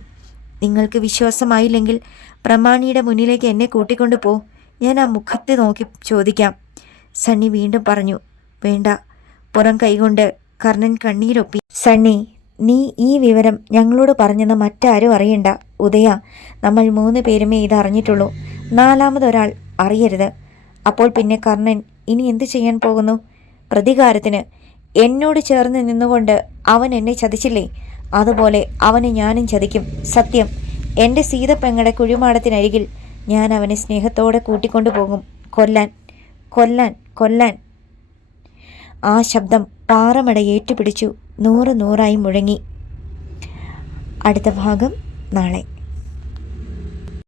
നിങ്ങൾക്ക് വിശ്വാസമായില്ലെങ്കിൽ പ്രമാണിയുടെ മുന്നിലേക്ക് എന്നെ കൂട്ടിക്കൊണ്ടു പോ. ഞാൻ ആ മുഖത്ത് നോക്കി ചോദിക്കാം. സണ്ണി വീണ്ടും പറഞ്ഞു. വേണ്ട. പുറം കൈകൊണ്ട് കർണൻ കണ്ണീരൊപ്പി. സണ്ണി, നീ ഈ വിവരം ഞങ്ങളോട് പറഞ്ഞെന്ന് മറ്റാരും അറിയണ്ട. ഉദയ, നമ്മൾ 3 പേരുമേ ഇത് അറിഞ്ഞിട്ടുള്ളൂ. 4മതൊരാൾ അറിയരുത്. അപ്പോൾ പിന്നെ കർണൻ ഇനി എന്തു ചെയ്യാൻ പോകുന്നു? പ്രതികാരത്തിന്. എന്നോട് ചേർന്ന് നിന്നുകൊണ്ട് അവൻ എന്നെ ചതിച്ചില്ലേ? അതുപോലെ അവനെ ഞാനും ചതിക്കും. സത്യം. എൻ്റെ സീതപ്പെങ്ങടെ കുഴിമാടത്തിനരികിൽ ഞാൻ അവനെ സ്നേഹത്തോടെ കൂട്ടിക്കൊണ്ടു പോകും. കൊല്ലാൻ കൊല്ലാൻ കൊല്ലാൻ. ആ ശബ്ദം പാറമട ഏറ്റുപിടിച്ചു. 100 100ആയി മുഴങ്ങി. അടുത്ത ഭാഗം നാളെ.